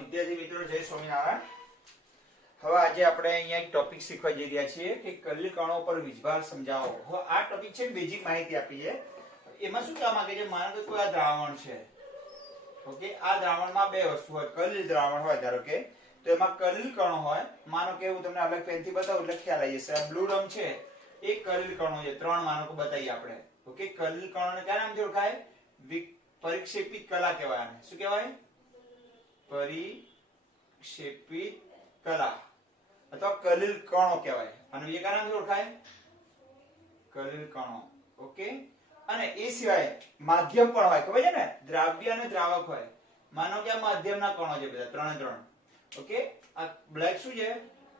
વિદ્યાર્થી મિત્રો જય સ્વામિનારાયણ। હવે આજે આપણે અહીંયા એક ટોપિક શીખવા જઈ રહ્યા છીએ કે કલિલ કણો પર વીજભાર સમજાવો। હવે આ ટોપિક છે બેઝિક માહિતી આપી છે। એમાં શું કહેવા માંગે છે, માનો કે કોઈ આ દ્રાવણ છે, ઓકે, આ દ્રાવણમાં બે વસ્તુ હોય, કલિલ દ્રાવણ હોય ધારો કે, તો એમાં કલિલ કણો હોય। માનો કે હું તમને અલગ પેનથી બતાવું એટલે ખ્યાલ આવી જશે। આ બ્લુ રંગ છે એ કલિલ કણો છે, ત્રણ માનો કે બતાવીએ આપણે, ઓકે। કલિલ કણોને કયા નામથી ઓળખાય? પરિક્ષેપિત કલા કહેવાય આને। શું કહેવાય? પરિક્ષેપિત કલા અથવા કલિલ કણો કહેવાય। અને બીજા કયા નામથી ઓળખાય? કલિલ કણો, ઓકે। અને એ સિવાય માધ્યમ પણ હોય, ખબર છે ને, દ્રાવ્ય અને દ્રાવક હોય। માનો કે આ માધ્યમના કણો છે બધા ત્રણે ત્રણ, ઓકે। આ બ્લેક શું છે?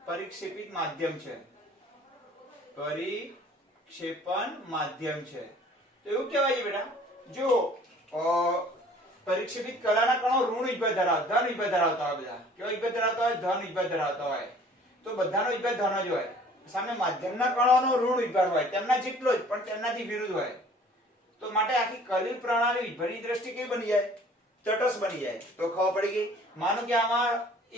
પરિક્ષેપિત માધ્યમ છે, પરિક્ષેપણ માધ્યમ છે। તો એવું કહેવાય છે બેટા, જો પરિક્ષેપિત કલાના કણો ઋણ વિભવ ધરાવતા, ધન વિભવ ધરાવતા હોય, બધા કેવા વિભવ ધરાવતા હોય? ધન વિભવ ધરાવતા હોય, તો બધાનો વિભવ ધન જ હોય। સામે માધ્યમના કણોનો ઋણ વિભવ હોય, તેમના જેટલો જ પણ તેમનાથી વિરુદ્ધ હોય। તો માટે આખી કલિલ પ્રણાલી વિભવની દ્રષ્ટિએ કેવી બની જાય? તટસ્થ બની જાય। તો ખબર પડી ગઈ। માનો કે આમાં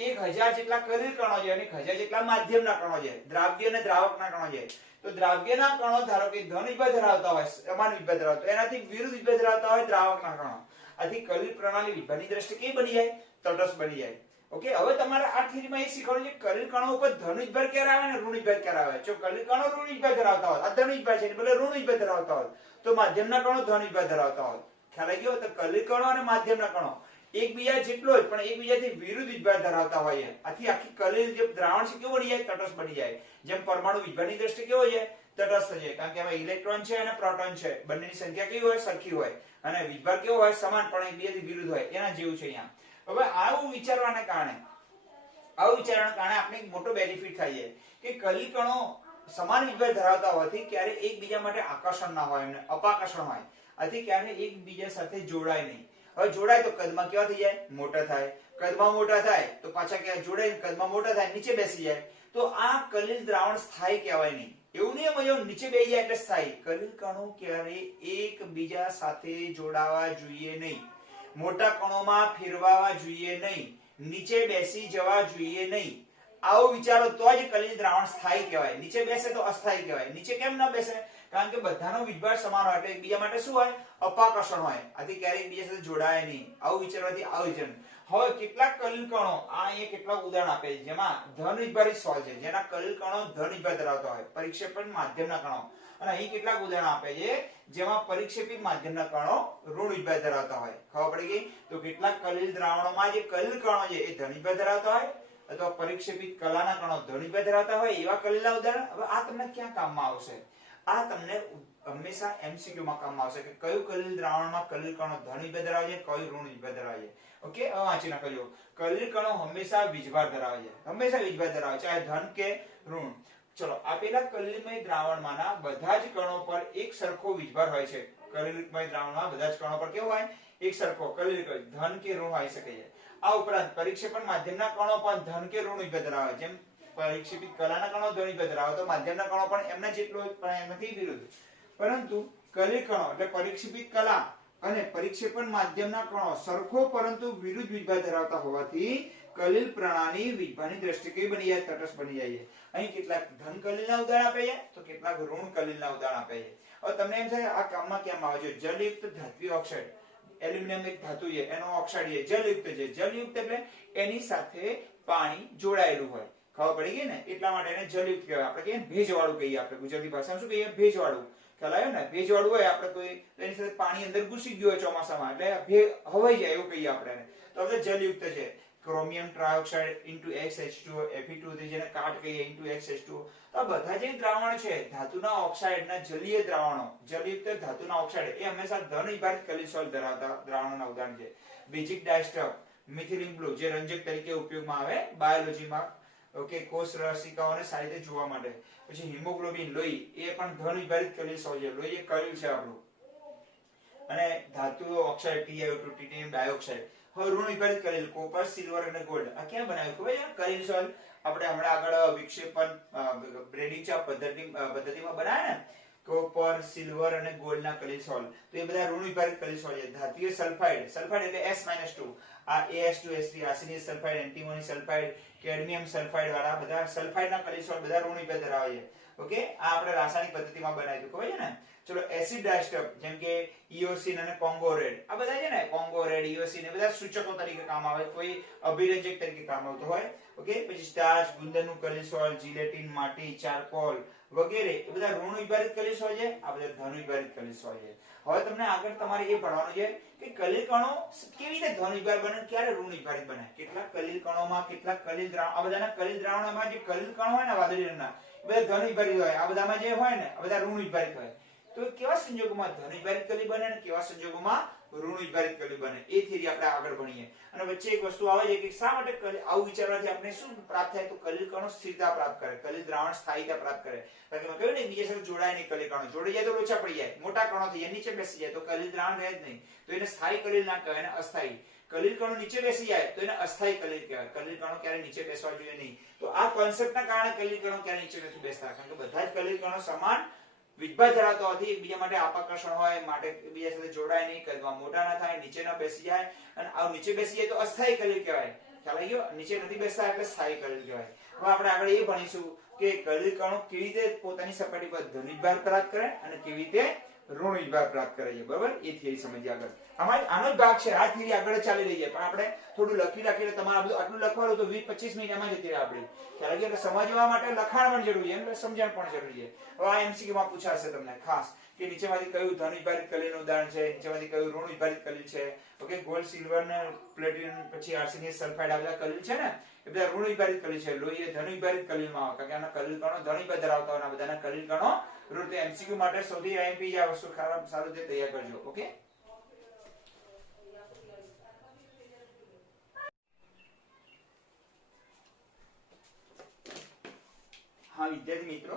1000 જેટલા કલિલ કણો છે અને 1000 જેટલા માધ્યમના કણો છે, દ્રાવ્ય અને દ્રાવકના કણો છે। તો દ્રાવ્યના કણો ધારો કે ધન વિભવ ધરાવતા હોય, સમાન વિભવ ધરાવતા હોય, એનાથી વિરુદ્ધ વિભવ ધરાવતા હોય દ્રાવકના કણો। આથી કલિલ પ્રણાલી વિભવની દ્રષ્ટિએ કેવી બની જાય? તટસ્થ બની જાય, ઓકે। હવે તમારે આ થિયરીમાં એ શીખવાનું છે કલિલ કણો ઉપર ધન વિભવ ક્યારે આવે ને ઋણ વિભવ ક્યારે આવે। જો કલિલ કણો ઋણ વિભવ ધરાવતા હોય, આ ધન વિભવ છે એટલે ઋણ વિભવ ધરાવતા હોય, તો માધ્યમના કણો ધન વિભવ ધરાવતા હોય। ખ્યાલ આવી ગયો? તો કલિલ કણો અને માધ્યમના કણો એકબીજા જેટલો જ પણ એકબીજાથી વિરુદ્ધ વિભવ ધરાવતા હોય છે। આથી આખી કલિલ જે દ્રાવણ છે કેવું બની જાય? તટસ્થ બની જાય। જેમ પરમાણુ વિભવની દ્રષ્ટિએ કેવો છે? તટસ્થ છે, કારણ કે એમાં ઇલેક્ટ્રોન છે અને પ્રોટોન છે, બંનેની સંખ્યા કેવી હોય? સરખી હોય, અને વિભવ કેવો હોય? સમાન પણ એકબીજાથી વિરુદ્ધ હોય, એના જેવું છે અહીંયા। હવે આવું વિચારવાને કારણે આપણે એક મોટો બેનિફિટ થાય છે કે કલિલ કણો સમાન વિભવ ધરાવતા હોવાથી ક્યારે એકબીજા માટે આકર્ષણ ના હોય, એમને અપાકર્ષણ હોય, આથી ક્યારે એકબીજા સાથે જોડાય નહીં। હવે જોડાય તો કદમાં કેવા થઈ જાય? મોટા થાય। કદમાં મોટા થાય તો પાછા ક્યાં જોડાય? કદમાં મોટા થાય, નીચે બેસી જાય। તો આ કલિલ દ્રાવણ સ્થાયી કહેવાય નહીં। એવું નહીં સમજો નીચે બેસી જાય એટલે સ્થાયી। કલિલ કણો ક્યારે એકબીજા સાથે જોડાવા જોઈએ નહીં, મોટા કણોમાં ફેરવાવા જોઈએ નહીં, નીચે બેસી જવા જોઈએ નહીં। આવું વિચારો તો જ કલિલ દ્રાવણ સ્થાયી કહેવાય। નીચે બેસે તો અસ્થાયી કહેવાય। નીચે કેમ ના બેસે? કારણ કે બધાનો વિજભાર સમાન હોય એટલે એકબીજા માટે શું હોય? અપાકર્ષણ હોય, આથી ક્યારેય એકબીજા સાથે જોડાય નહીં। આવું વિચારવાથી આવું વિચાર। હવે કેટલાક કલિલ કણો આ અહીંયા કેટલાક ઉદાહરણ આપે છે જેમાં ધન વિજભારિત સોલ છે, જેના કલિલ કણો ધન વિજભાર ધરાવતા હોય, પરિક્ષેપણ માધ્યમના કણો। અને અહીં કેટલાક ઉદાહરણ આપે છે જેમાં પરિક્ષેપિત માધ્યમના કણો ઋણ વિજભાર ધરાવતા હોય। ખબર પડી ગઈ? તો કેટલાક કલિલ દ્રાવણોમાં જે કલિલ કણો છે એ ધન વિજભાર ધરાવતા હોય અથવા પરિક્ષેપિત કલાના કણો ધન વિજભાર ધરાવતા હોય, એવા કલિલના ઉદાહરણ। હવે આ તમને ક્યાં કામમાં આવશે? આ તમને હંમેશા MCQ માં કામમાં આવશે કે કયું કલિલ દ્રાવણમાં કલિલ કણો ધન વિભવ ધરાવે છે, કયું ઋણ વિભવ ધરાવે છે, ઓકે। હવે વાંચી નાખજો। કલિલ કણો હંમેશા વીજભાર ધરાવે છે, હંમેશા વીજભાર ધરાવે, ચાહે ધન કે ઋણ। ચલો, આપેલા કલિલમય દ્રાવણમાંના બધા જ કણો પર એક સરખો વીજભાર હોય છે। કલિલમય દ્રાવણમાં બધા જ કણો પર કેવો હોય? એક સરખો કલિલ ધન કે ઋણ હોઈ શકે છે। આ ઉપરાંત પરિક્ષેપણ માધ્યમના કણો પણ ધન કે ઋણ વિભવ ધરાવે, જેમ પરિક્ષેપિત કલાના કણો ધન વિભવ ધરાવે તો માધ્યમના કણો પણ એમના જેટલો પણ એનાથી વિરુદ્ધ। પરંતુ કલિલ કણો એટલે પરિક્ષેપિત કલા અને પરિક્ષેપણ માધ્યમના કણો સરખો પરંતુ વિરુદ્ધ વિભવ ધરાવતા હોવાથી કલિલ પ્રણાલી વિભવની દ્રષ્ટિએ કેવી બની જાય? તટસ્થ બની જાય છે। અહીં કેટલાક ધન કલિલના ઉદાહરણ આપે છે તો કેટલાક ઋણ કલિલના ઉદાહરણ આપે છે। હવે તમને એમ થાય આ કામમાં કેમ આવે છે? જલયુક્ત ધાત્વિક ઓક્સાઇડ, એલ્યુમિનિયમ એક ધાતુ છે, એનો ઓક્સાઇડ છે, જલયુક્ત છે। જલયુક્ત એટલે એની સાથે પાણી જોડાયેલું હોય। ખબર પડી ગઈ ને? એટલા માટે એને જલયુક્ત કહેવાય। આપણે કહીએ ભેજવાળું કહીએ, આપણે ગુજરાતી ભાષામાં શું કહીએ? ભેજવાળું। ખ્યાલ આવ્યો ને? ભેજવાળું હોય આપણે કોઈ એની સાથે પાણી અંદર ઘૂસી ગયું હોય ચોમાસામાં એટલે હવાઈ જાય એવું કહીએ આપણે એને, તો આપણે જલયુક્ત છે। ક્રોમિયમ ટ્રાયોક્સાઇડ (XH2O), Fe2 જેને કાટ કહીએ (XH2O), આ બધા જે દ્રાવણ છે ધાતુના ઓક્સાઇડના જલીય દ્રાવણો, જલયુક્ત ધાતુના ઓક્સાઇડ એ હંમેશા ધન વિભારિત કલિલ સોલ ધરાવતા દ્રાવણોના ઉદાહરણ છે। બેઝિક ડાયસ્ટર, મિથિલિન બ્લુ જે રંજક તરીકે ઉપયોગમાં આવે બાયોલોજીમાં, ઓકે, કોષ રસિકાઓને સારી રીતે જોવા માટે। પછી હિમોગ્લોબિન લોહી એ પણ ધન વિભારિત કલિલ સોલ છે। લોહી એ કલિલ છે આપણું। અને ધાતુ ઓક્સાઇડ TiO2, ટિટેનિયમ ડાયોક્સાઇડ। હવે ઋણ વિભારિત કલિલ કોપર, સિલ્વર અને ગોલ્ડ આ ક્યાં બનાવ્યું ખબર છે? કલિલ સોલ આપણે હમણાં આગળ વિક્ષેપણ બ્રેડિંગ ચાપ પદ્ધતિમાં બનાવ્યા ને, કોપર, સિલ્વર અને ગોલ્ડના કલિલ સોલ, તો એ બધા ઋણ વિભારિત કલિલ સોલ છે। ધાતુએ સલ્ફાઇડ, સલ્ફાઇડ એટલે S-2, આ AS2S3 arsenic sulphide, antimony sulphide, cadmium sulphide વાળા બધા સલ્ફાઇડના કલિસોલ બધા ઋણ વિભાર ધરાવે છે. ઓકે, આ આપણે રાસાયણિક પદ્ધતિમાં બનાવ્યું ખબર છે ને. ચલો એસિડ ડાયસ્ટફ જેમ કે ઇઓસિન અને કોંગો રેડ, આ બધા છે ને કોંગો રેડ, ઇઓસિન એ બધા સૂચકો તરીકે કામ આવે, કોઈ અભિરંજક તરીકે કામ આવતો હોય. ઓકે, પછી સ્ટાર્ચ, ગુંદરનું કલિસોલ, જીલેટિન, માટી, ચારકોલ વગેરે એ બધા ઋણ વિભારિત કલિસોલ છે, આ બધા ધન વિભારિત કલિસોલ છે. હવે તમને આગળ તમારે એ ભણવાનું છે કે કલિલ કણો કેવી રીતે ધન વિભાર બને, ક્યારે ઋણ વિભારિત બને. કેટલાક કલિલ કણોમાં, કેટલાક કલિલ દ્રાવણ, આ બધાના કલિલ દ્રાવણોમાં જે કલિલ કણો હોય ને વાદળી રંગના, એ બધા ધન વિભારિત હોય. આ બધામાં જે હોય ને આ બધા ઋણ વિભારિત હોય. તો કેવા સંજોગોમાં ધન વિભારિત કલી બને અને કેવા સંજોગોમાં ઋણ વિભારિત કલી બને, એ થિયરી આપણે આગળ ભણીએ. અને વચ્ચે એક વસ્તુ આવે છે કે શા માટે આવું વિચારવાથી આપણે શું પ્રાપ્ત થાય, તો કલિલ કણો સ્થિરતા પ્રાપ્ત કરે, કલિલ દ્રાવણ સ્થાયીતા પ્રાપ્ત કરે. કારણ કે મેં કહ્યું ને બીજા સાથે જોડાય નહીં, કલિલ કણો જોડી જાય તો લોચા પડી જાય, મોટા કણો થઈ જાય, નીચે બેસી જાય તો કલિલ દ્રાવણ રહે જ નહીં. તો એને સ્થાયી કલિલ ના કહેવાય, એને અસ્થાયી. કલિલ કણો નીચે બેસી જાય તો એને અસ્થાયી કલિલ કહેવાય. કલિલ કણો ક્યારે નીચે બેસવા જોઈએ નહીં. તો આ કોન્સેપ્ટના કારણે કલિલ કણો ક્યારે નીચે નથી બેસતા, કારણ કે બધા જ કલિલ કણો સમાન વિભાર ધરાવતા હોવાથી એકબીજા માટે આકર્ષણ હોય, માટે એકબીજા સાથે જોડાય નહીં, કદમાં મોટા ના થાય, નીચે ન બેસી જાય. અને આ નીચે બેસી જાય તો અસ્થાયી કલિલ કહેવાય. ખ્યાલ આવી ગયો? નીચે નથી બેસતા એટલે સ્થાયી કલિલ કહેવાય. હવે આપણે આગળ એ ભણીશું કે કલિલ કણો કેવી રીતે પોતાની સપાટી પર ધન વિભાર પ્રાપ્ત કરે અને કેવી રીતે ઋણ વિભાર પ્રાપ્ત કરે છે. બરાબર, એ થિયરી સમજીએ આગળ. આનો જ ભાગ છે, આ થિયરી આગળ ચાલી રહી છે, પણ આપણે થોડું લખી રાખીને તમારે બધું આટલું લખવાનું તો 20-25 મિનિટમાં જતી રહે આપણી. ખ્યાલ આવી ગયો? સમજવા માટે લખાણ પણ જરૂરી છે, એટલે સમજણ પણ જરૂરી છે. હવે આ MCQ માં પૂછાશે તમને ખાસ કે નીચેમાંથી કયું ધન વિભારિત કલિલનું ઉદાહરણ છે, નીચેમાંથી કયું ઋણ વિભારિત કલિલ છે. ઓકે, ગોલ્ડ, સિલ્વર ને પ્લેટિનમ, પછી આર્સેનિક સલ્ફાઇડ, આ બધા કલિલ છે ને, એ બધા ઋણ વિભારિત કલિલ છે. લોહી એ ધન વિભારિત કલિલમાં આવે, કારણ કે આના કલિલ કણો ધન વિભાર ધરાવતા હોય, બધાના કલિલ કણો ઋણ. MCQ માટે સૌથી IMP આ વસ્તુ સારું રીતે તૈયાર કરજો. ઓકે, હા વિદ્યાર્થી મિત્રો,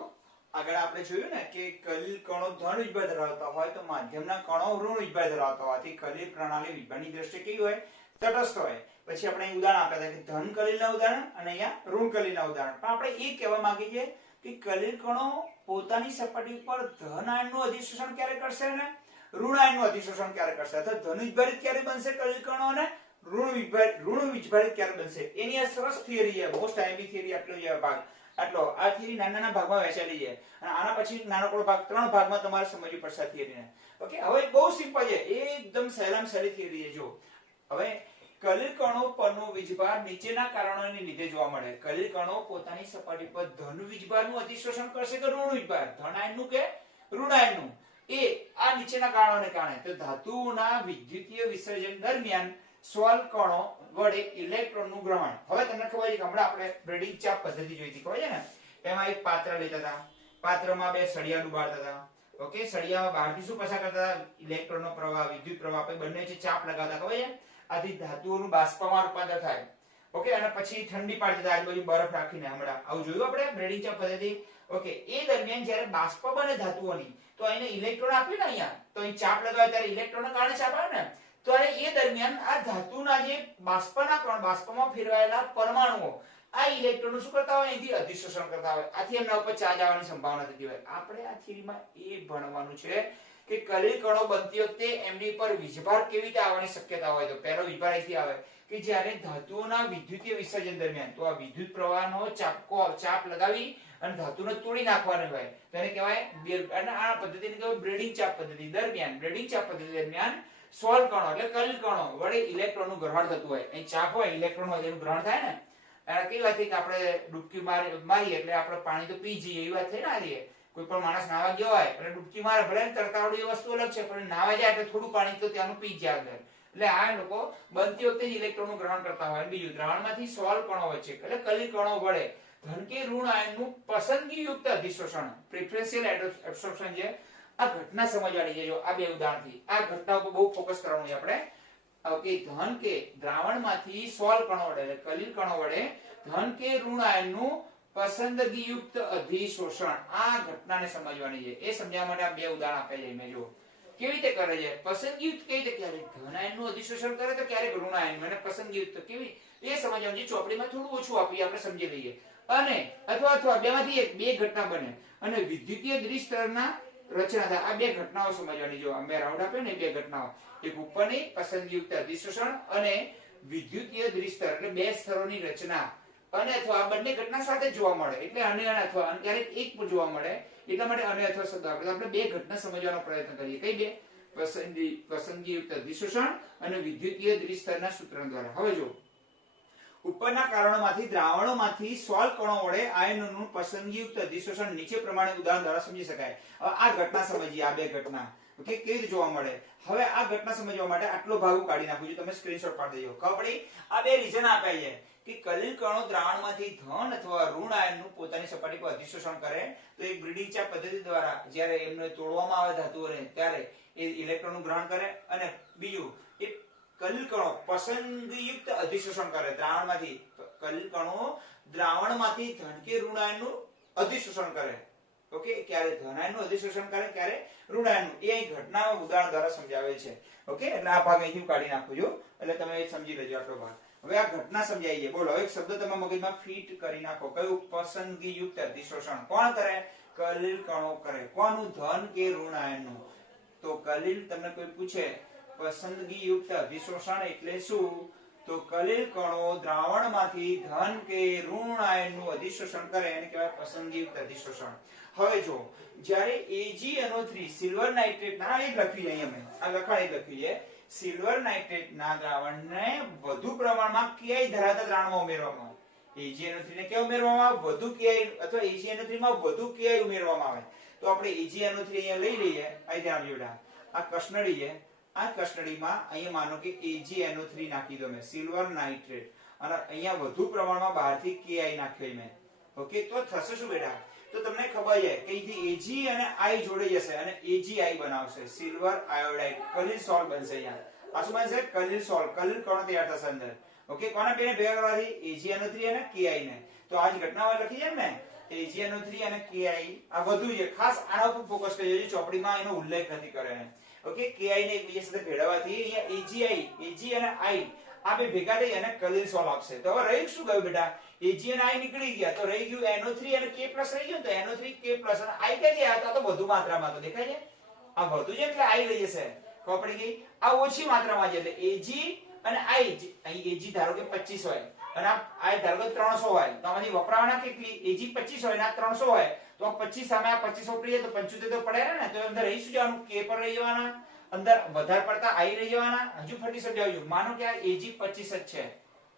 આગળ આપણે જોયું ને કે કલિલ કણો ધન વિભાર ધરાવતા હોય તો માધ્યમના કણો ઋણ વિભાર ધરાવતા હોવાથી કલિલ પ્રણાલી વિભારની દ્રષ્ટિએ કેવી હોય, તટસ્થ હોય. પછી આપણે ઉદાહરણ આપ્યા હતા કે ધન કલિલના ઉદાહરણ અને અહીંયા ઋણ કલિલના ઉદાહરણ. પણ આપણે એ કહેવા માંગીએ છીએ કે કલિલ કણો પોતાની સપાટી પર ધન આયનનું અધિશોષણ ક્યારે કરશે અને ઋણ આયનનું અધિશોષણ ક્યારે કરશે, અથવા ધન વિભારિત ક્યારે બનશે કલિલ કણો અને ઋણ વિભારિત ક્યારે બનશે, એની આ સરસ થિયરી છે. મોસ્ટ આઈએમપી થિયરી આટલો છે ભાગ. આટલો આ થિયરી નાના નાના ભાગમાં વહેંચાયેલી છે અને આના પછી નાનકડો ભાગ 3 ભાગમાં તમારે સમજવી પડશે આ થિયરીને. ઓકે, હવે બહુ સિમ્પલ છે, એકદમ સહેલામાં સહેલી થિયરી છે. જો હવે કલિલ કણો પરનો વીજભાર નીચેના કારણોને લીધે જોવા મળે. કલિલ કણો પોતાની સપાટી પર ધન વીજભારનું અધિશોષણ કરશે કે ઋણ વીજભાર, ધન આયનનું કે ઋણ આયનનું, એ આ નીચેના કારણોને કારણે. તો ધાતુના વિદ્યુતીય વિસર્જન દરમિયાન સ્વલ કણો વડે ઇલેક્ટ્રોનનું ગ્રહણ. હવે તમને ખબર છે કે હમણાં આપણે બ્રેડિંગ ચાપ પદ્ધતિ જોઈ હતી, ખબર છે ને? એમાં એક પાત્ર લેતા હતા, પાત્રમાં 2 સળિયા ડુબાડતા હતા. ઓકે, સળિયામાં બહારથી શું પસાર કરતા હતા, ઇલેક્ટ્રોનનો પ્રવાહ, વિદ્યુત પ્રવાહ, આપણે બંને વચ્ચે ચાપ લગાવતા, ખબર છે? આથી ધાતુઓનું બાષ્પમાં રૂપાંતર થાય. ઓકે, અને પછી ઠંડી પાડી દેતા આજુબાજુ બરફ રાખીને. હમણાં આવું જોયું આપણે બ્રેડિંગ ચાપ પદ્ધતિ. ઓકે, એ દરમિયાન જ્યારે બાષ્પ બને ધાતુઓની તો એને ઇલેક્ટ્રોન આપ્યું ને અહીંયા, તો અહીં ચાપ લગાવે ત્યારે ઇલેક્ટ્રોનના કારણે ચાપ આવે ને. તો એ દરમિયાન આ ધાતુના જે બાષ્પના કણ, બાષ્પમાં ફેરવાયેલા પરમાણુઓ આ ઇલેક્ટ્રોન શું કરતા હોય, અહીંથી અધિશોષણ કરતા હોય, આથી એમના ઉપર ચાર્જ આવવાની સંભાવના થતી હોય. આપણે આ થિયરીમાં એ ભણવાનું છે કે કલિલ કણો બનતી વખતે એમની પર વીજભાર કેવી રીતે આવવાની શક્યતા હોય. તો પહેલો વીજભાર અહીંથી આવે કે જ્યારે ધાતુઓના વિદ્યુતીય વિસર્જન દરમિયાન, તો આ વિદ્યુત પ્રવાહનો ચાપ લગાવી અને ધાતુને તોડી નાખવાનો હોય, તો એને કહેવાય. અને આ પદ્ધતિને કહેવાય બ્રેડિંગ ચાપ પદ્ધતિ. દરમિયાન બ્રેડિંગ ચાપ પદ્ધતિ દરમિયાન સ્વલ કણો એટલે કલિલ કણો વડે ઇલેક્ટ્રોનનું ગ્રહણ થતું હોય. અહીં ચાપ હોય, ઇલેક્ટ્રોન હોય, એનું ગ્રહણ થાય ને. કેવી વાત થઈ કે આપણે ડૂબકી મારીએ એટલે આપણે પાણી તો પી જઈએ, એવી વાત થઈ ને. આ કોઈ પણ માણસ નાવા ગયો હોય એટલે ડૂબકી મારે, ભલે તરતા આવડે એ વસ્તુ અલગ છે, પણ નાવા જાય એટલે થોડું પાણી તો ત્યાંનું પી જાય અંદર. એટલે આ લોકો બનતી વખતે જ ઇલેક્ટ્રોનનું ગ્રહણ કરતા હોય. બીજું, દ્રાવણમાંથી સ્વલ કણો વચ્ચે એટલે કલિલ કણો વડે ધન કે ઋણ આયનનું પસંદગીયુક્ત અધિશોષણ, પ્રિફરન્શિયલ એબ્સોર્પ્શન છે. આ ઘટના સમજવાની છે. જો આ 2 ઉદાહરણથી આ ઘટના ઉપર બહુ ફોકસ કરવાનું છે આપણે. ઓકે, ધન કે દ્રાવણમાંથી સ્વલ કણો વડે કલિલ કણો વડે ધન કે ઋણ આયનનું પસંદગીયુક્ત અધિશોષણ, આ ઘટનાને સમજવાની છે. એ સમજવા માટે આ 2 ઉદાહરણ આપે છે. મેં જો કેવી રીતે કરે છે પસંદગીયુક્ત, કેવી રીતે, ક્યારે ધન આયનનું અધિશોષણ કરે તો ક્યારે ઋણ આયનનું, અને પસંદગીયુક્ત કેવી, એ સમજવાનું છે. ચોપડીમાં થોડું ઓછું આપીએ, આપણે સમજી લઈએ. અને અથવા બેમાંથી એક, 2 ઘટના બને અને વિદ્યુતીય દ્વિસ્તરના રચના થાય. આ 2 ઘટનાઓ સમજવાની. જો અમે રાઉન્ડ આપ્યો ને 2 ઘટનાઓ, એક ઉપરની પસંદગીયુક્ત અધિશોષણ અને વિદ્યુતીય દ્વિસ્તર એટલે બે સ્તરોની રચના અને અથવા આ બંને ઘટના સાથે જોવા મળે એટલે અને અથવા અને ક્યારેક એક પણ જોવા મળે એટલા માટે અને અથવા શબ્દ આપણે બે ઘટના સમજવાનો પ્રયત્ન કરીએ. કઈ બે? પસંદગીયુક્ત અધિશોષણ અને વિદ્યુતીય દ્વિસ્તરના સૂત્ર દ્વારા. હવે જો ઉપરના કારણોમાંથી દ્રાવણોમાંથી સોલ કણો વડે આયનોનું પસંદગીયુક્ત અધિશોષણ નીચે પ્રમાણે ઉદાહરણ દ્વારા સમજી શકાય. હવે આ ઘટના સમજીએ, આ બે ઘટના ઓકે કેવી રીતે જોવા મળે. હવે આ ઘટના સમજવા માટે આટલો ભાગ કાઢી નાખું છું, તમે સ્ક્રીનશોટ પાડી દેજો. ખબર પડી? આ બે રીઝન આપ્યા છે કે કલિલ કણો દ્રાવણમાંથી ધન અથવા ઋણ આયનનું પોતાની સપાટી પર અધિશોષણ કરે તો એક બ્રીડિંગ ચાપ પદ્ધતિ દ્વારા જ્યારે એમને તોડવામાં આવે ધાતુઓને ત્યારે એ ઇલેક્ટ્રોનનું ગ્રહણ કરે, અને બીજું એ કલિલ કણો પસંદગીયુક્ત અધિશોષણ કરે દ્રાવણમાંથી. કલિલ કણો દ્રાવણમાંથી ધન કે ઋણ આયનનું અધિશોષણ કરે. ઓકે, ક્યારે ધન આયનનું અધિશોષણ કરે, ક્યારે ઋણ આયનનું. એ અહીં ઘટનામાં ઉદાહરણ દ્વારા સમજાવેલ છે. ઓકે, એટલે આ ભાગ અહીંથી કાઢી નાખું છું એટલે તમે સમજી લેજો આટલો ભાગ. હવે આ ઘટના સમજાઈ છે. બોલો એક શબ્દ તમે મગજમાં ફિટ કરી નાખો. કયું? પસંદગીયુક્ત અધિશોષણ. કોણ કરે? કલિલ કણો કરે. કોનું? ધન કે ઋણ આયનનું. તો કલિલ, તમને કોઈ પૂછે પસંદગીયુક્ત અધિશોષણ એટલે શું, તો કલિલ કણો દ્રાવણમાંથી ધન કે ઋણ આયનનું અધિશોષણ કરે એને કહેવાય પસંદગીયુક્ત અધિશોષણ. હવે જો જ્યારે AgNO3 સિલ્વર નાઇટ્રેટ ના એક લખ્યું છે, અમે આ લખાણ લખ્યું છે, સિલ્વર નાઇટ્રેટ ના દ્રાવણને વધુ પ્રમાણમાં Ki ધરાવતા દ્રાવણમાં ઉમેરવામાં આવે. AgNO3 ને કેવું ઉમેરવામાં આવે? વધુ Ki અથવા AgNO3 માં વધુ Ki ઉમેરવામાં આવે. તો આપણે AgNO3 અહીંયા લઈ લઈએ. અહીં ધ્યાન આપજો બેટા, આ કસનળી છે. આ કસનળીમાં અહીંયા માનો કે AgNO3 નાખી દો મેં, સિલ્વર નાઇટ્રેટ, અને અહીંયા વધુ પ્રમાણમાં બહારથી Ki નાખ્યો મેં. ઓકે, તો થશે શું બેટા? તો તમને ખબર છે કે અહીંથી Ag અને I જોડાઈ જશે અને AgI બનાવશે, સિલ્વર આયોડાઇડ, કલિલ સોલ બનશે. અહીંયા આ શું બનશે? કલિલ સોલ, કલિલ કણો તૈયાર થશે અંદર. ઓકે, કોના બેને ભેગા કરવાથી? AgNO3 અને Ki ને. તો આ જ ઘટનામાં લખી છે ને AgNO3 અને Ki. આ વધુ છે, ખાસ આના ઉપર ફોકસ કરજો, ચોપડીમાં એનો ઉલ્લેખ નથી કર્યો. ઓકે, Ki ને એકબીજા સાથે ભેળવવાથી અહીંયા Ag અને I આ બે ભેગા થઈ અને કલિલ સોલ આપશે. તો હવે રહી શું ગયું બેટા? Ag અને I નીકળી ગયા તો રહી ગયું NO3 અને K+ રહી ગયું. તો NO3 K+ અને I ક્યાંથી આવ્યા? તો વધુ માત્રામાં. તો દેખાય છે આ વધુ છે એટલે I લઈ જશે. ખબર પડી ગઈ? આ ઓછી માત્રામાં છે એટલે Ag અને I. અહીં Ag ધારો કે 25 હોય અને આ I ધારો કે 300 હોય, તો આમાંથી વપરાવાના કેટલી? Ag 25 હોય અને આ 300 હોય, તો આ 25 સામે આ 25 વપરી જાય તો 75 તો પડે ને. તો અંદર રહી શું જવાનું? K પર રહી જવાના, અંદર વધારે પડતા I રહી જવાના. હજુ ફરી સમજાવજો. માનો કે આ Ag 25 જ છે,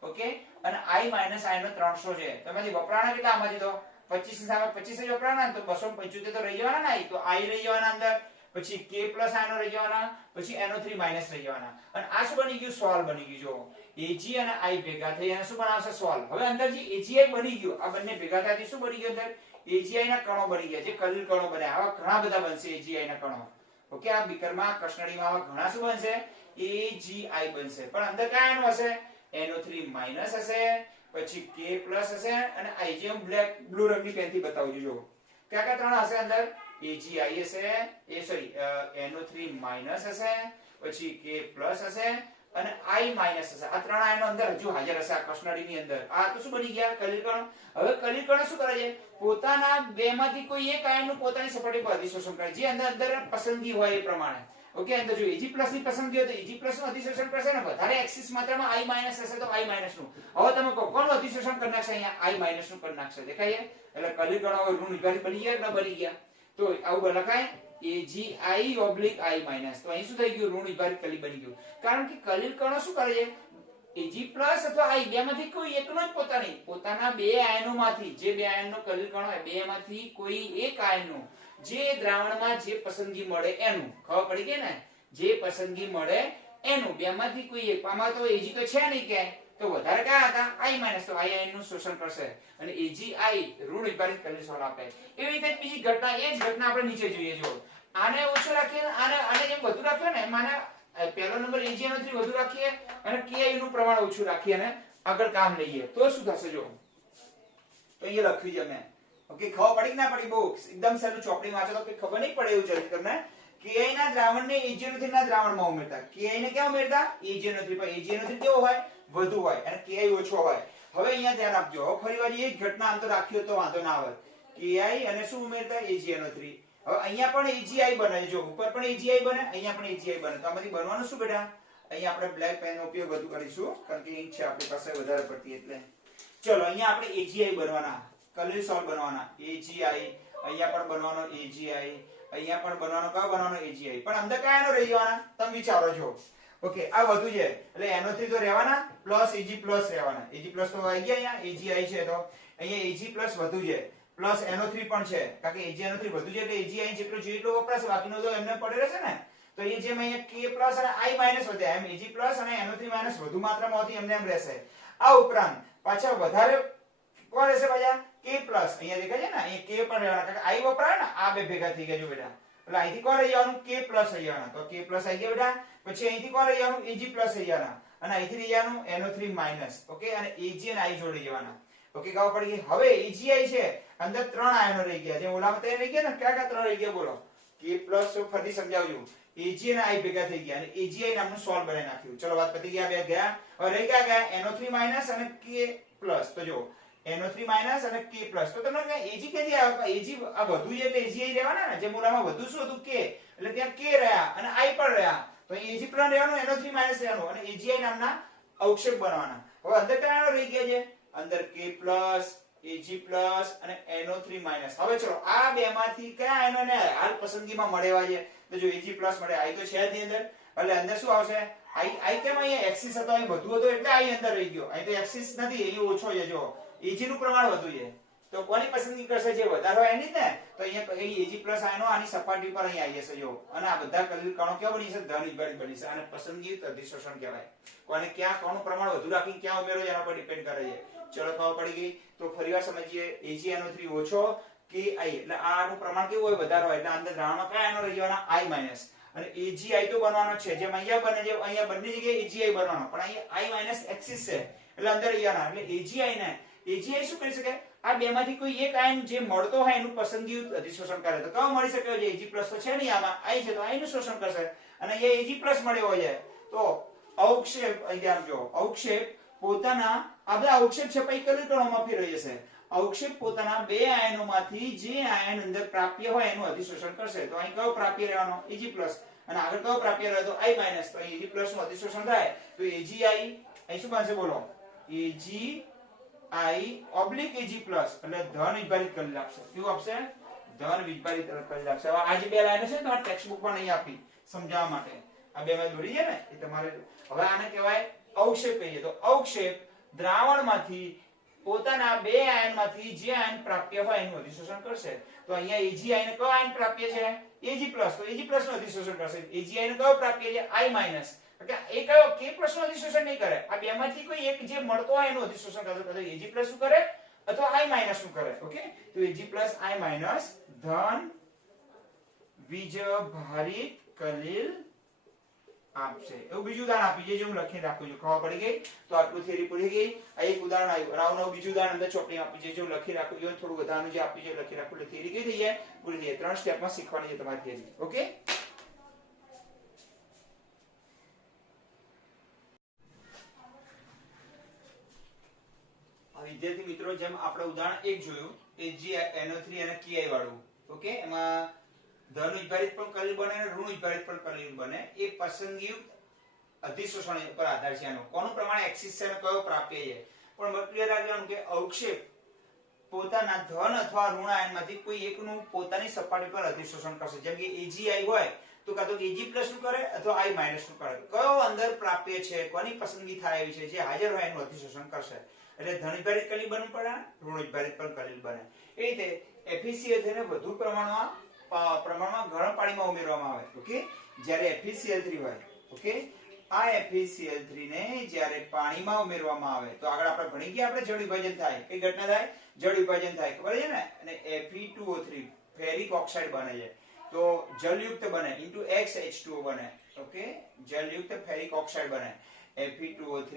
ઓકે, અને I - I નો 300 છે. તો એમાંથી વપરાવાના કેટલા? આમાંથી તો 25 ની સામે 25 જ વપરાવાના, તો 275 તો રહી જવાના ને. તો I રહી જવાના અંદર, પછી K+ આયનો રહી જવાના, પછી NO3- રહી જવાના. અને આ શું બની ગયું? સોલ બની ગયું. જો Ag અને I ભેગા થઈ અને શું બનાવશે? સોલ. હવે અંદર જે AgI બની ગયું, આ બંને ભેગા થવાથી શું બની ગયું? અંદર AgI ના કણો બની ગયા, જે કલિલ કણો બન્યા. આવા ઘણા બધા બનશે AgI ના કણો. ઓકે, આ બીકરમાં, કસનળીમાં આવા ઘણા શું બનશે? AgI બનશે. પણ અંદર કયા આયનો હશે? NO3- હશે, પછી K+ હશે, અને I જેમ બ્લુ રંગની પેનથી બતાવજો. જો કયા કયા ત્રણ હશે અંદર? AgI હશે, NO3- હશે, પછી K+ હશે અને I- હશે. આ ત્રણ આયનો અંદર હજુ હાજર હશે આ કસનળીની અંદર. આ તો શું બની ગયા? કલિલ કણો. હવે કલિલ કણો શું કરે છે? પોતાના બેમાંથી કોઈ એક આયનનું પોતાની સપાટી પર અધિશોષણ કરે, જે અંદર પસંદગી હોય એ પ્રમાણે. ઓકે, અંદર જો Ag+ ની પસંદગી હોય તો Ag+ નું અધિશોષણ કરશે ને. વધારે એક્સિસ માત્રામાં I- હશે તો I- નું. હવે તમે કહો કોનું અધિશોષણ કરી નાખશે? અહીંયા I- નું કરી નાખશે. દેખાય છે? એટલે કલિલ કણો હવે ઋણ વિભાજિત બની ગયા કે બની ગયા? તો આવું લખાય AgI/I-. તો અહીં શું થઈ ગયું? ઋણ વિભાજિત કલિલ બની ગયું. કારણ કે કલિલ કણો શું કરે છે? Ag+ અથવા I બેમાંથી કોઈ એકનો જ પોતાના બે આયનોમાંથી, જે બે આયનનો કલિલ કણો હોય, બેમાંથી કોઈ એક આયનનો જે દ્રાવણમાં જે પસંદગી મળે એનું. ખબર પડી ગઈ ને? જે પસંદગી મળે એનું બેમાંથી કોઈ એક. આમાં તો Ag તો છે નહીં ક્યાંય, તો વધારે કયા હતા? I- તો I આયનનું શોષણ કરશે અને AgI ઋણ વિભાજિત કલિલ સોલ આપે. એવી રીતે બીજી ઘટના, એ જ ઘટના આપણે નીચે જોઈએ. જો આને ઓછો રાખીએ, આને જેમ વધુ રાખ્યો ને, એમાં પહેલો નંબર AgNO3 વધુ રાખીએ અને Ki નું પ્રમાણ ઓછું રાખીએ અને આગળ કામ લઈએ તો શું થશે? જો તો અહીંયા લખ્યું છે મેં. ઓકે, ખબર પડી કે ના પડી? બહુ એકદમ સહેલું, ચોપડી વાંચો તો કઈ ખબર નહીં પડે એવું જલ્દી તમને. Ki ના દ્રાવણને AgNO3 ના દ્રાવણમાં ઉમેરતા. Ki ને ક્યાં ઉમેરતા? AgNO3 પર. AgNO3 કેવો હોય? વધુ હોય અને Ki ઓછો હોય. હવે અહીંયા ધ્યાન આપજો. ફરીવાર એ જ ઘટના આમ તો રાખ્યો તો વાંધો ના આવે. Ki અને શું ઉમેરતા? AgNO3. હવે અહીંયા પણ AgI બને. જો ઉપર પણ AgI બને, અહીંયા પણ AgI બને. તો આમાંથી બનવાનું શું બેટા? અહીંયા આપણે બ્લેક પેન નો ઉપયોગ વધુ કરીશું કારણ કે ઇંક છે આપણી પાસે વધારે પડતી એટલે ચલો અહીંયા આપણે AGI બનવાના કલર સોલ્વ બનવાના AGI અહીંયા પણ બનવાનો AGI અહીંયા પણ બનવાનો કયો બનવાનો AGI પણ અંદર કયાનો રહી જવાના તમે વિચારો છો ઓકે આ વધુ છે એટલે NO3 તો રહેવાના પ્લસ Ag પ્લસ રહેવાના Ag પ્લસ તો આવી ગયા અહીંયા AGI છે તો અહીંયા Ag પ્લસ વધુ છે પ્લસ NO3 પણ છે કારણ કે Ag NO3 વધુ છે એટલે AGI જેટલો વપરાશે બાકીનો તો એમને પડે રહેશે ને તો એ જેમ અહીંયા K પ્લસ અને I માઈનસ વધે એમ Ag પ્લસ અને NO3 માઈનસ વધુ માત્રામાં હોતી એમને એમ રહેશે આ ઉપરાંત પાછા વધારે કોણ રહેશે પાછા K પ્લસ અહીંયા દેખાય છે ને અહીંયા K પણ રહેવાના કારણ કે I વપરાય ને આ બે ભેગા થઈ ગયા જો બેટા એટલે અહીંથી કોણ રહી જવાનું K પ્લસ રહી જવાના તો K પ્લસ આવી ગયા બેટા પછી અહીંથી કોણ રહી જવાનું Ag પ્લસ રહી જવાના અને અહીંથી રહી જવાનું NO3 માઈનસ ઓકે અને Ag અને I જોડી જવાના ઓકે ખબર પડી ગઈ હવે AGI છે અંદર ત્રણ આયનો રહી ગયા જે ઓલામાં તે રહી ગયા ને કયા કયા ત્રણ રહી ગયા બોલો K પ્લસ ફરી સમજાવજો Ag અને I ભેગા થઈ ગયા અને AGI નામનું સોલ્વ બનાવી નાખ્યું ચલો વાત પતી ગયા બે ગયા હવે રહી ગયા NO3 માઈનસ અને K પ્લસ તો જો NO3 માઈનસ અને K પ્લસ તો તમને કે Ag કેથી આવે Ag આ વધુ છે એટલે AGI રહેવાના ને જે મૂળામાં વધુ શું હતું K એટલે ત્યાં K રહ્યા અને I પણ રહ્યા તો અહીં Ag પ્લસ રહેવાનું NO3 માઈનસ રહેવાનું અને AGI નામના અવક્ષેપ બનાવવાના હવે અંદર કયા રહી ગયા છે અંદર K પ્લસ Ag પ્લસ અને NO3 માઈનસ હવે ચલો આ બેમાંથી કયા આયનોને હાલ પસંદગીમાં મળેવા છે તો જો Ag પ્લસ મળે I તો છે જ ની અંદર એટલે અંદર શું આવશે I કેમ અહીંયા એક્સિસ હતો અહીં વધુ હતો એટલે I અંદર રહી ગયો અહીં તો એક્સિસ નથી અહીં ઓછો છે જો Ag નું પ્રમાણ વધુ છે તો કોની પસંદગી કરશે જે વધારે હોય એની જ ને તો અહીંયા Ag પ્લસ આયનો આની સપાટી પર અહીં આવી જશે જો અને આ બધા કલિલ કણો કેવા બની છે ધન વિભાજિત બની છે અને પસંદગી અધિશોષણ કહેવાય કોને ક્યાં કણનું પ્રમાણ વધુ રાખીને ક્યાં ઉમેરો એના પર ડિપેન્ડ કરે છે ચલો ખબર પડી ગઈ તો ફરીવાર સમજીએ AgNO3 ઓછો Ki એટલે આનું પ્રમાણ કેવું હોય વધારે હોય એટલે અંદર દ્રાવણમાં કયા આયનો રહી જવાના I માઈનસ અને AgI તો બનવાનો છે જેમ અહીંયા બને છે અહીંયા બંને જગ્યાએ AgI બનવાનો પણ અહીંયા I માઈનસ એક્સિસ છે એટલે અંદર રહી જવાના એટલે AgI ને AgI શું કરી શકે આ બેમાંથી કોઈ એક આયન જે મળતો હોય એનું પસંદગી અધિશોષણ કરે તો કયો મળી શકે છે Ag+ તો છે નહીં આમાં I છે તો I નું શોષણ કરશે અને અહીંયા Ag+ મળ્યો હોય તો અવક્ષેપ અહીંયા આમ જો અવક્ષેપ પોતાના આ બધા અવક્ષેપ છે પછી કલિલ કણોમાં ફેરવાઈ જશે અવક્ષેપ પોતાના બે આયનોમાંથી જે આયન અંદર પ્રાપ્ય હોય એનું અધિશોષણ કરશે તો અહીં કયો પ્રાપ્ય રહેવાનો Ag+ અને આગળ કયો પ્રાપ્ય રહે તો I- તો અહીં Ag+ નું અધિશોષણ થાય તો AgI અહીં શું બનશે બોલો AgI ઓબ્લિક Ag+ એટલે ધન વિભાજિત કલિલ આપશે કેવું આપશે ધન વિભાજિત કલિલ આપશે હવે આ જે બે લાઈનો છે તમારા ટેક્સ્ટ બુકમાં નહીં આપી સમજાવવા માટે આ બે માં દોરી છે ને એ તમારે હવે આને કહેવાય અવક્ષેપ કહીએ તો અવક્ષેપ દ્રાવણમાંથી પોતાના બે આયનમાંથી જે આયન પ્રાપ્ય હોય એનું અધિશોષણ કરશે તો અહીંયા AgI ને કયો આયન પ્રાપ્ય છે Ag+ તો Ag+ નું અધિશોષણ કરશે AgI ને કયો પ્રાપ્ય છે I- એટલે એ કયો K+ નું અધિશોષણ નહીં કરે આ બેમાંથી કોઈ એક જે મળતો હોય એનું અધિશોષણ કરશે તો Ag+ શું કરે અથવા I- શું કરે ઓકે તો Ag+ I- ધન વીજભારિત કલિલ આપશે એવું બીજું ઉદાહરણ આપી જે હું લખી રાખું છું ખબર પડી ગઈ તો આટલું થિયરી પૂરી ગઈ આ એક ઉદાહરણ આવ્યું નવું બીજું ઉદાહરણ અંદર ચોપડીમાં આપી જે હું લખી રાખું છું થોડું વધારાનું જે આપી છે લખી રાખું એટલે થિયરી કઈ થઈ જાય પૂરી થઈ જાય 3 સ્ટેપમાં શીખવાની છે તમારી થિયરી ઓકે વિદ્યાર્થી મિત્રો જેમ આપણે ઉદાહરણ 1 જોયું AgNO3 અને Ki વાળું ઓકે એમાં ધન વિભાજિત પણ કલિલ બને અને ઋણ વિભાજિત પણ કલિલ બને એ પસંદગીયુક્ત અધિશોષણ પર આધાર છે આનો કોનું પ્રમાણ એક્સિસ છે અને કયો પ્રાપ્ય છે પણ ક્લિયર રાખવાનું કે અવક્ષેપ પોતાના ધન અથવા ઋણ આયનમાંથી કોઈ એકનું પોતાની સપાટી પર અધિશોષણ કરશે જેમ કે AgI હોય તો કાં તો Ag+ શું કરે અથવા I- શું કરે કયો અંદર પ્રાપ્ય છે કોની પસંદગી થાય એવી છે જે હાજર હોય એનું અધિશોષણ કરશે એટલે ધન વિભાજિત કલિલ બનવું પડે ઋણ વિભાજિત પણ કલિલ બને એ રીતે FeCl3 ને વધુ પ્રમાણમાં ગરમ પાણીમાં ઉમેરવામાં આવે ઓકે જ્યારે FeCl3 હોય ઓકે આ FeCl3 ને જ્યારે પાણીમાં ઉમેરવામાં આવે તો આગળ આપણે ભણી ગયા આપણે જળ વિભાજન થાય કઈ ઘટના થાય જળ વિભાજન થાય ખબર છે ને અને Fe2O3 ફેરિક ઓક્સાઇડ બને છે તો જલયુક્ત બને *XH2O બને ઓકે જલયુક્ત ફેરિક ઓક્સાઇડ બને Fe2O3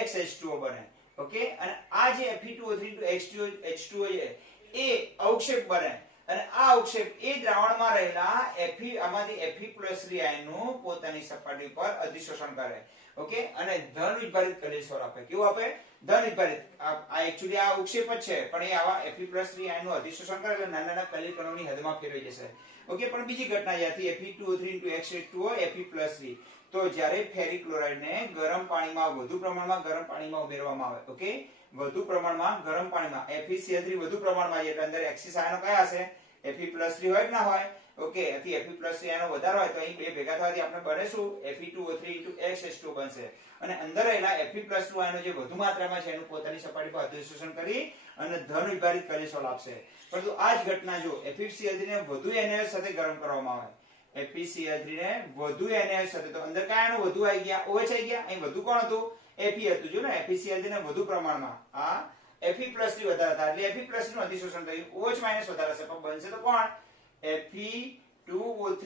*XH2O બને ઓકે અને આ જે Fe2O3 *H2O છે એ અવક્ષેપ બને અને આ અવક્ષેપ એ દ્રાવણમાં રહેલા Fe આમાંથી Fe+3 આયનનું પોતાની સપાટી પર અધિશોષણ કરે ઓકે અને ધન વિભાજિત કલિલ સ્વર આપે કેવું આપે ધન વિભાજિત આ એક્ચ્યુઅલી આ અવક્ષેપ જ છે પણ એ આવા Fe+3 આયનનું અધિશોષણ કરે એટલે નાના નાના કલિલ કણોની હદમાં ફેરવાઈ જશે ઓકે પણ બીજી ઘટના જ્યાંથી Fe2O3 *XH2O Fe+3 તો જ્યારે ફેરિક ક્લોરાઇડ ને ગરમ પાણીમાં વધુ પ્રમાણમાં ગરમ પાણીમાં ઉમેરવામાં આવે, ઓકે, વધુ પ્રમાણમાં ગરમ પાણીમાં FeCl3 વધુ પ્રમાણમાં એટલે અંદર એક્સિસ આયનો કયા હશે? Fe+3 હોય કે ના હોય? ઓકે, તેથી Fe+3 આયનો વધારે હોય તો અહીં બે ભેગા થવાથી આપણે બને શું? Fe2O3 XH2 બનશે અને અંદર રહેલા Fe+2 આયનો જે વધુ માત્રામાં છે એનું પોતાની સપાટી પર અધિશોષણ કરી અને ધન વિભાજિત કલેશોલ આપશે. પરંતુ આ જ ઘટના જો FeCl3 ને વધુ NaOH સાથે ગરમ કરવામાં આવે, FeCl3 ને વધુ NaOH સાથે, તો અંદર કયા આયનો વધુ આવી ગયા? OH આવી ગયા. અહીં વધુ કોણ હતું? Fe હતું. જો ને FeCl3 ને વધુ પ્રમાણમાં આ Fe+3 વધારે હતા એટલે Fe+3 નું અધિશોષણ થયું, OH- વધારે હશે પણ બનશે તો કોણ? Fe2O3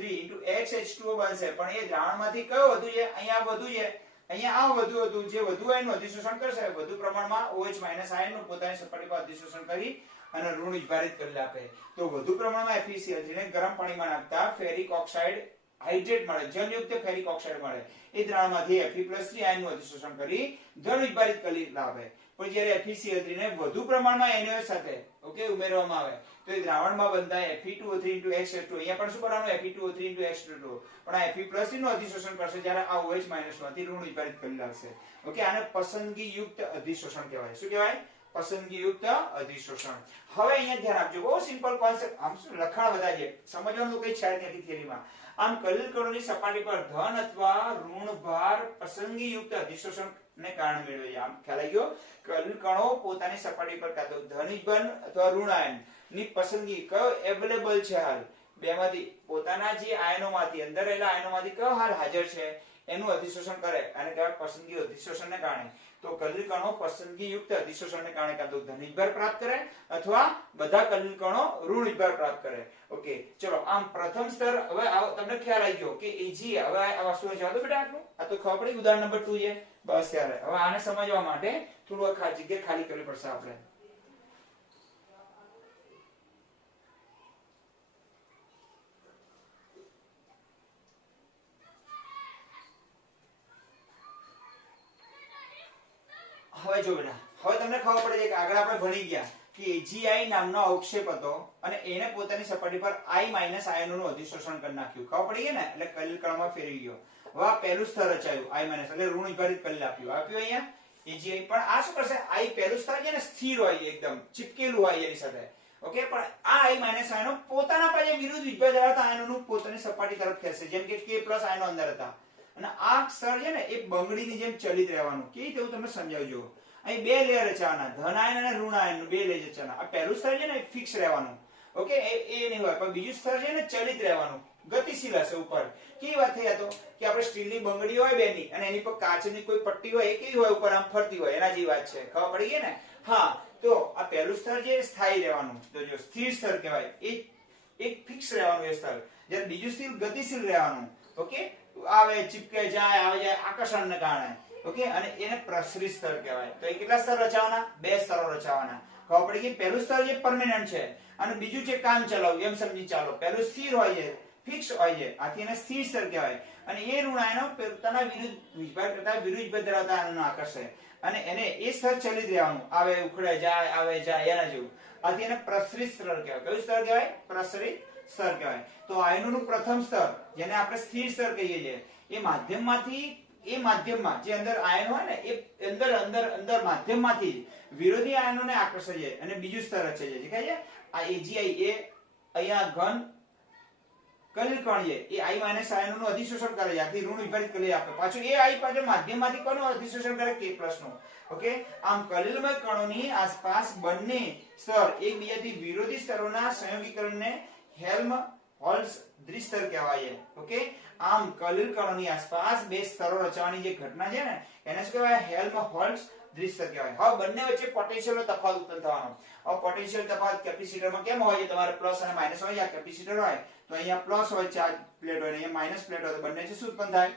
XH2O બનશે. પણ એ દ્રાવણમાંથી કયો વધુ છે? અહીંયા વધુ છે, અહીંયા આ વધુ હતું. જે વધુ આયનનું અધિશોષણ કરશે વધુ પ્રમાણમાં OH- આયનનું પોતાની સપાટી પર અધિશોષણ કરી અને ઋણ વિભાજિત કરી આપે. તો વધુ પ્રમાણમાં FeCl3 ને ગરમ પાણીમાં નાખતા ફેરિક ઓક્સાઇડ હાઇડ્રેટ મળે, જલયુક્ત ફેરિક ઓક્સાઇડ મળે. એ દ્રાવણમાંથી Fe+3 આયનનું અધિશોષણ કરી ધન વિભાજિત કરી આપે. પણ જ્યારે FeCl3 ને વધુ પ્રમાણમાં NaOH સાથે, ઓકે, ઉમેરવામાં આવે તો એ દ્રાવણમાં બનતા Fe2O3 XH2, અહીંયા પણ શું કરવાનું? Fe2O3 XH2, પણ આ Fe+3 નું અધિશોષણ કરશે જ્યારે આ OH- માંથી ઋણ વિભાજિત કરી લાવશે. ઓકે, આને પસંદગીયુક્ત અધિશોષણ કહેવાય. શું કહેવાય? પસંદગીયુક્ત અધિશોષણ. હવે અહીંયા ધ્યાન આપજો, બહુ સિમ્પલ કોન્સેપ્ટ. આમ શું લખાણ બધા છે, સમજવાનું કઈ છે નથી થિયરીમાં. આમ કલિલ કણોની સપાટી પર ધન અથવા ઋણ ભાર પસંદગીયુક્ત અધિશોષણ ને કારણે મેળવે છે. આમ ખ્યાલ આવી ગયો? કલિલ કણો પોતાની સપાટી પર કાં તો ધનિક બન અથવા ઋણ આયન ની પસંદગી કયો અવેલેબલ છે હાલ બેમાંથી, પોતાના જે આયનોમાંથી અંદર રહેલા આયનોમાંથી કયો હાલ હાજર છે એનું અધિશોષણ કરે અને કહેવાય પસંદગી અધિશોષણને કારણે. તો કલિલ કણો પસંદગીયુક્ત અધિશોષણને કારણે કાં તો ધનિક ભાર પ્રાપ્ત કરે અથવા બધા કલિલ કણો ઋણ ભાર પ્રાપ્ત કરે. ઓકે, ચલો આમ પ્રથમ સ્તર. હવે તમને ખ્યાલ આવી ગયો કે Ag હવે આ વસ્તુ છે. બેટા આટલું આ તો ખબર પડી. ઉદાહરણ નંબર 2 છે. બસ યાર, હવે આને સમજવા માટે થોડું જગ્યા ખાલી કરવી પડશે આપણે. હવે જો બેટા, હવે તમને ખબર પડે છે કે આગળ આપણે ભણી ગયા કે AgI નામનો અવક્ષેપ હતો અને એને પોતાની સપાટી પર I- આયનોનું અધિશોષણ કરી નાખ્યું. ખબર પડી ગઈ ને? એટલે કલિલ કણમાં ફેરવી ગયો. હવે આ પહેલું સ્તર રચાયું I- એટલે ઋણ વિભાજિત કલિલ આપ્યું અહીંયા AgI. પણ આ શું કરશે? I પહેલું સ્તર છે ને સ્થિર હોય, એકદમ ચિપકેલું હોય એની સાથે. ઓકે, પણ આ I- આયનો પોતાના પાસે વિરુદ્ધ વિભાજિત ધરાવતા આયનોનું પોતાની સપાટી તરફ ખેંચશે, જેમ કે K+ આયનો અંદર હતા. અને આ સ્તર છે ને એ બંગડીની જેમ ચલિત રહેવાનું. કેવી રીતે હું તમને સમજાવજો. અહીં બે લેયર રચવાના, ધન આયન અને ઋણ આયનનું બે લેયર રચવાના. આ પહેલું સ્તર છે ને ફિક્સ રહેવાનું. ઓકે, એ નહીં હોય. પણ બીજું સ્તર છે ને ચલિત રહેવાનું, ગતિશીલ હશે ઉપર. કેવી વાત થઈ? તો કે આપણે સ્ટીલની બંગડી હોય બેની અને એની પર કાચની કોઈ પટ્ટી હોય, એ કેવી હોય? ઉપર આમ ફરતી હોય, એના જેવી વાત છે. ખબર પડી ગઈ ને? હા, તો આ પહેલું સ્તર છે સ્થાયી રહેવાનું, તો જો સ્થિર સ્તર કહેવાય. એક ફિક્સ રહેવાનું એ સ્તર. જ્યારે બીજું સ્તર ગતિશીલ રહેવાનું. ઓકે, આવે ચીપકે જાય, આવે જાય આકર્ષણને કારણે. ઓકે, અને એને પ્રસરી સ્તર કહેવાય. તો એ કેટલા સ્તર રચાવાના? બે સ્તરો રચાવાના. ખબર પડી ગઈ? પહેલું સ્તર જે પરમેનન્ટ છે અને બીજું છે કામ ચલાવ, એમ સમજી ચાલો. પહેલું સ્થિર હોય છે, ફિક્સ હોય છે, આથી એને સ્થિર સ્તર કહેવાય. અને એ ઋણ આયનો પોતાના વિરુદ્ધ વિભાગ કરતા વિરુદ્ધ વિભાજ ધરાવતા આયનોને આકર્ષે અને એને એ સ્તર ચલિત રહેવાનું, આવે ઉખડે જાય, આવે જાય, એના જેવું. આથી એને પ્રસરિત સ્તર કહેવાય. કયું સ્તર કહેવાય? પ્રસરિત સ્તર કહેવાય. તો આયનોનું પ્રથમ સ્તર, જેને આપણે સ્થિર સ્તર કહીએ છીએ, એ માધ્યમમાંથી, એ માધ્યમમાં જે અંદર આયન હોય ને એ અંદર માધ્યમમાંથી વિરોધી આયનોને આકર્ષે છે અને બીજું સ્તર રચે છે. દેખાય છે? આ AgI એ અહીંયા ઘન કલિલ કણ છે, એ I- આયનોનું અધિશોષણ કરે છે, આથી ઋણ વિભાજિત કરી આપે. પાછું એ I પાછળ માધ્યમમાંથી કોનું અધિશોષણ કરે? K+ નું. ઓકે, આમ કલિલમય કણોની આસપાસ બંને સ્તર એકબીજાથી વિરોધી સ્તરોના સંયોગીકરણને હેલ્મહોલ્ટ્ઝ દ્વિસ્તર કહેવાય છે. ઓકે, આમ કલિલ કણોની આસપાસ બે સ્તરો રચવાની જે ઘટના છે ને એને શું કહેવાય? હેલ્મહોલ્ટ્ઝ દ્વિસ્તર કહેવાય. હવે બંને વચ્ચે પોટેન્શિયલનો તફાવત ઉત્પન્ન થવાનો. હવે પોટેન્શિયલ તફાવત કેપેસિટરમાં કેમ હોય છે? તમારે પ્લસ અને માઈનસ હોય. આ કેપેસિટર હોય તો અહીંયા પ્લસ હોય, ચાર્જ પ્લેટ હોય, અહીંયા માઈનસ પ્લેટ હોય, તો બંને વચ્ચે શું ઉત્પન્ન થાય?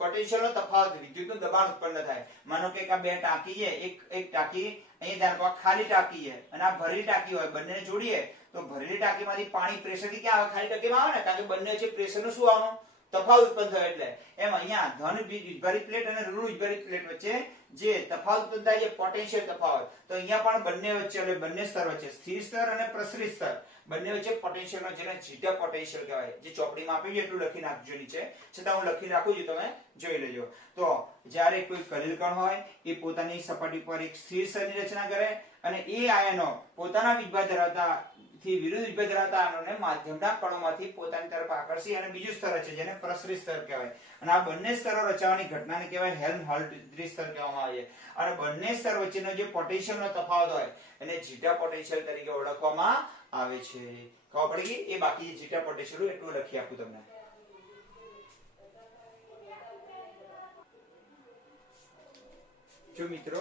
પોટેન્શિયલનો તફાવત, વિદ્યુતનું દબાણ ઉત્પન્ન થાય. માનો કે આ બે ટાંકી છે, એક ટાંકી અહીંયા ધ્યાન રાખો, ખાલી ટાંકી છે અને આ ભરેલી ટાંકી હોય, બંનેને જોડીએ તો ભરેલી ટાંકીમાંથી પાણી પ્રેશરથી ક્યાં આવે? ખાલી ટાંકીમાં આવે ને, કારણ કે બંને વચ્ચે પ્રેશરનું શું આવવાનું? તફાવત ઉત્પન્ન થયો એટલે એમ અહીંયા ધન વીજભારિત પ્લેટ અને ઋણ વીજભારિત પ્લેટ વચ્ચે જે તફાવત ઉત્પન્ન થાય છે પોટેન્શિયલ તફાવત, તો અહીંયા પણ બંને વચ્ચે એટલે બંને સ્તર વચ્ચે સ્થિર સ્તર અને પ્રસરિત સ્તર બંને વચ્ચે પોટેન્શિયલનો જેને જીટા પોટેન્શિયલ કહેવાય, જે ચોપડીમાં આપ્યું છે એટલું લખી નાખજો નીચે, છતાં હું લખી રાખું છું, તમે જોઈ લેજો. તો જ્યારે કોઈ કલિલ કણ હોય એ પોતાની સપાટી પર એક સ્થિર સ્તરની રચના કરે અને એ આયનો પોતાના વીજભાર ધરાવતા થી વિરુદ્ધ વીજભાર ધરાવતા આયનોને માધ્યમના કણોમાંથી પોતાની તરફ આકર્ષી અને બીજું સ્તર છે જેને પ્રસરિત સ્તર કહેવાય. અને આ બંને સ્તરો રચાવાની ઘટનાને કહેવાય હેલ્મહોલ્ટ્ઝ સ્તર કહેવામાં આવે છે. અને બંને સ્તર વચ્ચેનો જે પોટેન્શિયલનો તફાવત હોય એને જીટા પોટેન્શિયલ તરીકે ઓળખવામાં આવે છે. ખબર પડી ગઈ? એ બાકી જે જીટા પોટેન્શિયલ એટલું લખી આપું તમને. જો મિત્રો,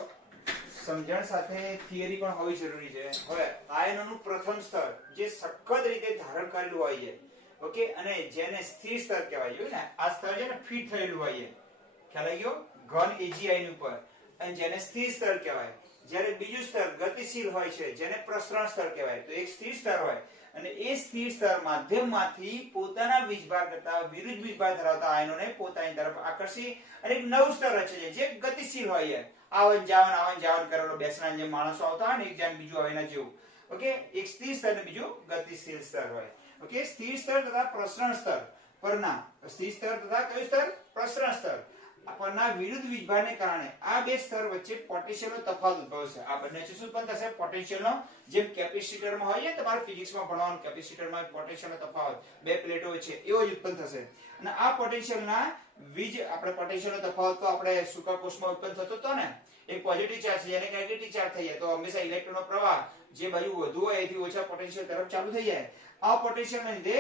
સમજણ સાથે થિયરી પણ હોવી જરૂરી છે. હવે આયનોનું પ્રથમ સ્તર જે સખત રીતે ધારણ કરેલું હોય છે, ઓકે, અને જેને સ્થિર સ્તર કહેવાય, જોયું ને, આ સ્તર છે ને ફિટ થયેલું હોય છે, ખ્યાલ આવી ગયો, ઘન AgI ની ઉપર, અને જેને સ્થિર સ્તર કહેવાય. જ્યારે બીજું સ્તર ગતિશીલ હોય છે જેને પ્રસરણ સ્તર કહેવાય. તો એક સ્થિર સ્તર હોય અને એ સ્થિર સ્તર માધ્યમમાંથી પોતાના વીજભાર કરતા વિરુદ્ધ વીજભાર ધરાવતા આયનોને પોતાની તરફ આકર્ષી અને એક નવું સ્તર રચે છે જે ગતિશીલ હોય છે. આવન જાવન કરેલો બેસના જેમ માણસો આવતા હોય ને, એક જેમ બીજું આવે એના જેવું. ઓકે, એક સ્થિર સ્તર અને બીજું ગતિશીલ સ્તર હોય. ઓકે, સ્થિર સ્તર તથા પ્રસરણ સ્તર પરના સ્થિર સ્તર તથા કયું સ્તર? પ્રસરણ સ્તર પરના વિરુદ્ધ વીજભારને કારણે આ બે સ્તર વચ્ચે પોટેન્શિયલનો તફાવત ઉદ્ભવશે. આ બંને શું ઉત્પન્ન થશે? પોટેન્શિયલનો, જેમ કેપેસિટરમાં હોય છે, તમારે ફિઝિક્સમાં ભણવાનું, કેપેસિટરમાં પોટેન્શિયલનો તફાવત બે પ્લેટો વચ્ચે એવો જ ઉત્પન્ન થશે. અને આ પોટેન્શિયલના આપણે પોટેન્શિયલનો તફાવત તો આપણે શુક્રકોષમાં ઉત્પન્ન થતો હતો ને, એક પોઝિટિવ ચાર્જ છે અને નેગેટિવ ચાર્જ થઈ જાય તો હંમેશા ઇલેક્ટ્રોનનો પ્રવાહ જે બાજુ વધુ હોય એથી ઓછા પોટેન્શિયલ તરફ ચાલુ થઈ જાય. આ પોટેન્શિયલને લીધે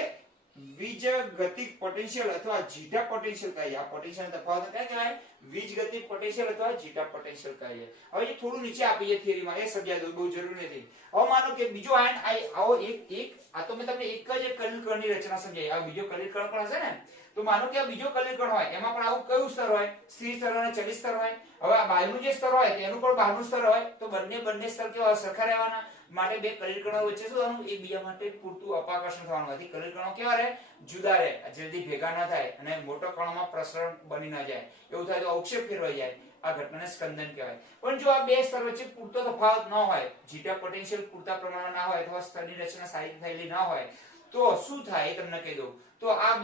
વીજગતિક પોટેન્શિયલ અથવા જીટા પોટેન્શિયલ કહે છે. આ પોટેન્શિયલનો તફાવત ક્યાં કહેવાય? વીજગતિક પોટેન્શિયલ અથવા જીટા પોટેન્શિયલ કહે છે. હવે જે થોડું નીચે આપી છે થિયરીમાં એ સમજાય દો, બહુ જરૂરી નથી. હવે માનો કે બીજો આયન આવો એક આ તો મેં તમને એક જ કલિલ કણની રચના સમજાવી. આ બીજો કલિલ કણ પણ હશે ને, તો માનો કે આ બીજો કલિલ કણ હોય, એમાં પણ આવું કયું સ્તર હોય? સ્થિર સ્તર અને ચલિત સ્તર હોય. હવે આ બહારનું જે સ્તર હોય તેનું પણ બહારનું સ્તર હોય, તો બંને સ્તર કેવા સરખા રહેવાના. માટે બે કલિલ કણો વચ્ચે શું થવાનું? એકબીજા માટે પૂરતું અપાકર્ષણ થવાનું. આથી કલિલ કણો કેવા રહે? જુદા રહે, જલ્દી ભેગા ન થાય અને મોટો કણોમાં પ્રસરણ બની ન જાય. એવું થાય તો અવક્ષેપ ફેરવાઈ જાય. આ ઘટનાને સ્કંદન કહેવાય. પણ જો આ બે સ્તર વચ્ચે પૂરતો તફાવત ન હોય, જીટા પોટેન્શિયલ પૂરતા પ્રમાણમાં ના હોય અથવા સ્તરની રચના સારી થયેલી ન હોય, તો શું થાય એ તમને કહી દઉં. તો આ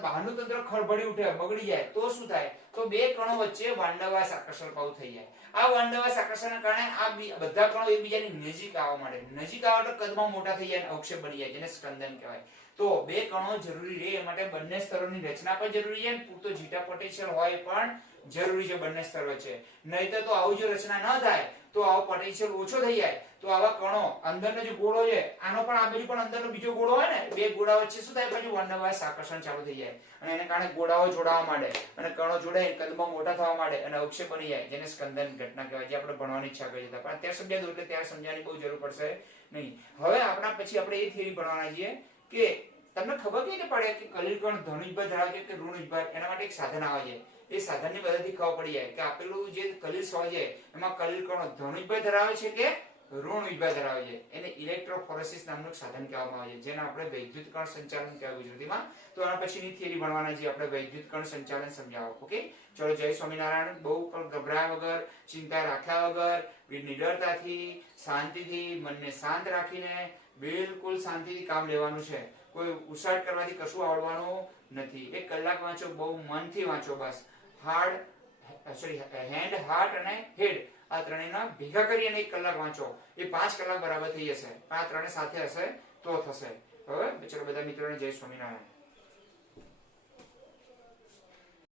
બહારનું તંત્ર ખળભળી ઉઠે, બગડી જાય, તો શું થાય? તો બે કણો વચ્ચે વાંડાવાસ આકર્ષણ પાવું થઈ જાય. આ વાંડાવાસ આકર્ષણના કારણે આ બધા કણો એકબીજાની નજીક આવવા માંડે. નજીક આવે એટલે કદમાં મોટા થઈ જાય અને અવક્ષેપ બની જાય, જેને સ્કંદન કહેવાય. તો બે કણો જરૂરી રહે એ માટે બંને સ્તરોની રચના પણ જરૂરી છે અને પૂરતો જીટા પોટેન્શિયલ હોય પણ જરૂરી છે બંને સ્તર વચ્ચે. નહીતર તો આવું જો રચના ન થાય તો આવો પોટેન્શિયલ ઓછો થઈ જાય તો આવા કણો, અંદરનો જે ગોળો છે આનો પણ આ બાજુ પણ અંદરનો બીજો ગોળો હોય ને, બે ગોળા વચ્ચે શું થાય? પછી વાંડાવાસ આકર્ષણ ચાલુ થઈ જાય અને એને કારણે ગોળાઓ જોડાવા માંડે અને કણો જોડાય કદમાં મોટા થવા માંડે અને અવક્ષેપ બની જાય, જેને સ્કંદન ઘટના કહેવાય, જે આપણે ભણવાની ઈચ્છા કરી હતા. પણ અત્યારે સમજાય દો એટલે ત્યારે સમજવાની બહુ જરૂર પડશે નહીં. હવે આપણા પછી આપણે એ થિયરી ભણવાના છીએ કે તમને ખબર કઈ રીતે પડે કે કલિલ કણ ધન વીજભાર ધરાવે કે ઋણ વીજભાર? એના માટે એક સાધન આવે છે. એ સાધનની મદદથી ખબર પડી જાય કે આપેલું જે કલિલ હોય છે એમાં કલિલ કણો ધન વીજભાર ધરાવે છે કે ઋણ વીજભાર ધરાવે છે. એને ઇલેક્ટ્રોફોરેસિસ નામનું સાધન કહેવામાં આવે છે, જેને આપણે વૈદ્યુત કણ સંચાલન કહેવાય ગુજરાતીમાં. તો આના પછીની થિયરી ભણવાના છે આપણે વૈદ્યુત કણ સંચાલન સમજાવો. ઓકે, ચલો, જય સ્વામિનારાયણ. બહુ પણ ગભરાયા વગર, ચિંતા રાખ્યા વગર, નિડરતાથી, શાંતિથી, મનને શાંત રાખીને બિલકુલ શાંતિથી કામ લેવાનું છે. કોઈ ઉસાટ કરવાથી કશું આવડવાનું નથી. 1 કલાક વાંચો, બહુ મનથી વાંચો. બસ હેન્ડ, હાર્ટ અને હેડ આ ત્રણેયના ભેગા કરી અને 1 કલાક વાંચો. એ 5 કલાક બરાબર થઈ જશે. આ ત્રણે સાથે હશે તો થશે. હવે ચલો બધા મિત્રોને જય સ્વામિનારાયણ.